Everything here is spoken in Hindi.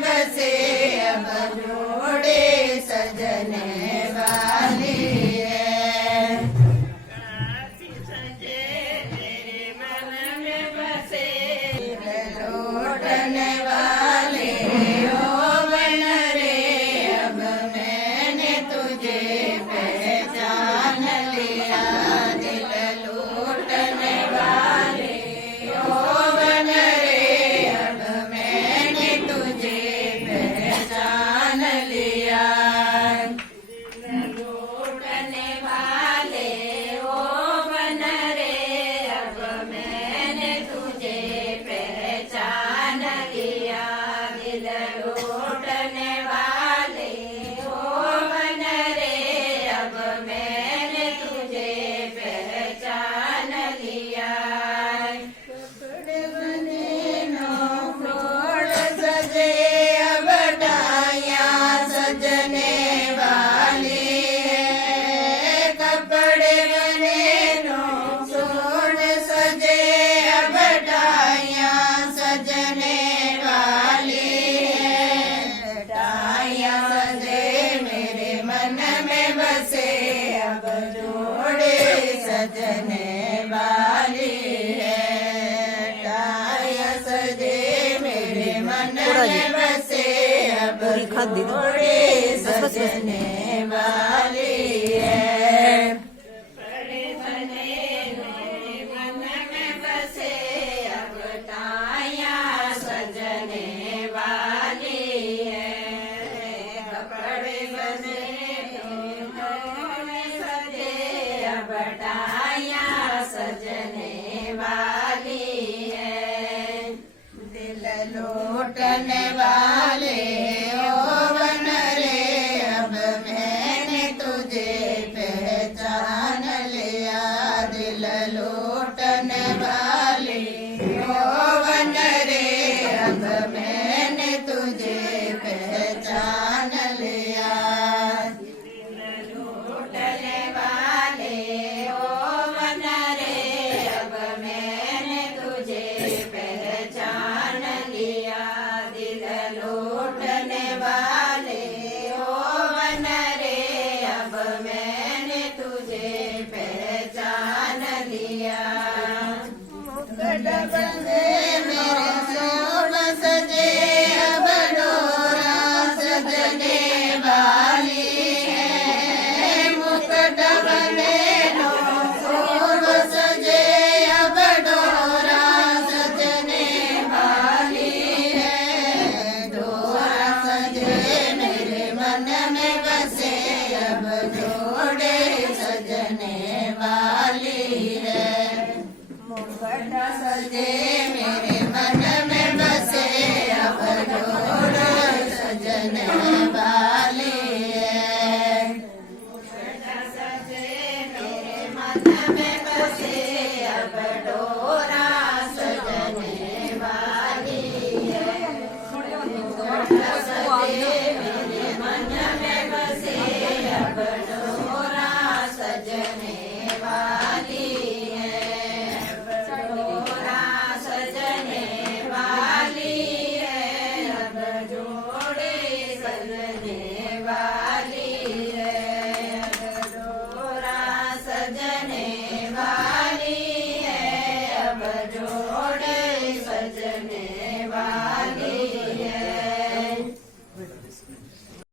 बसे अब जोड़े सजने वाली है। काशी सजे मेरे मन में बसे लौटने वाले यौवन रे अब मैंने तुझे पहचान लिया। दिल लूटने वाले यौवन रे अब मैंने तुझे पहचान लिया। लूटने वाले यौवन रे अब मैंने तुझे पहचान लिया। दिल लूटने वाले यौवन रे अब मैंने तुझे पहचान लिया। कपड़े बने नो फ्लोर सजे अब डाइयाँ सजने वाली है। कपड़े बने नो फ्लोर सजे अब डाइयाँ सजने वाली है। डाइयाँ सजे मेरे मन में बसे अब जोड़े सजने वाली है। डाइयाँ सजे मेरे मन में बसे अब जोड़े सजने वाली है। कपड़े बने मेरे मन में बसे अब डाइयाँ सजने वाली है। कपड़े बने में सजे अब डाइयाँ सजने वाली है। दिल लूटने वाले यौवन रे अब मैंने तुझे पहचान लिया। दिल लूटने वाले यौवन रे अब मैंने तुझे पहचान लिया। दिल लूटने वाले यौवन रे अब मैंने तुझे पहचान लिया। दिल लूटने वाले यौवन रे अब मैंने तुझे पहचान लिया। मुकुट बंधे मेरे सोल सजे अब डोरा सजने वाली है। मुकुट बंधे नो सोल सजे अब डोरा सजने वाली है। डोरा सजे मेरे मन में बसे अब जोड़े सजने वाली है। मुकुट सजे मेरे मन में बसे अब जोड़े सजने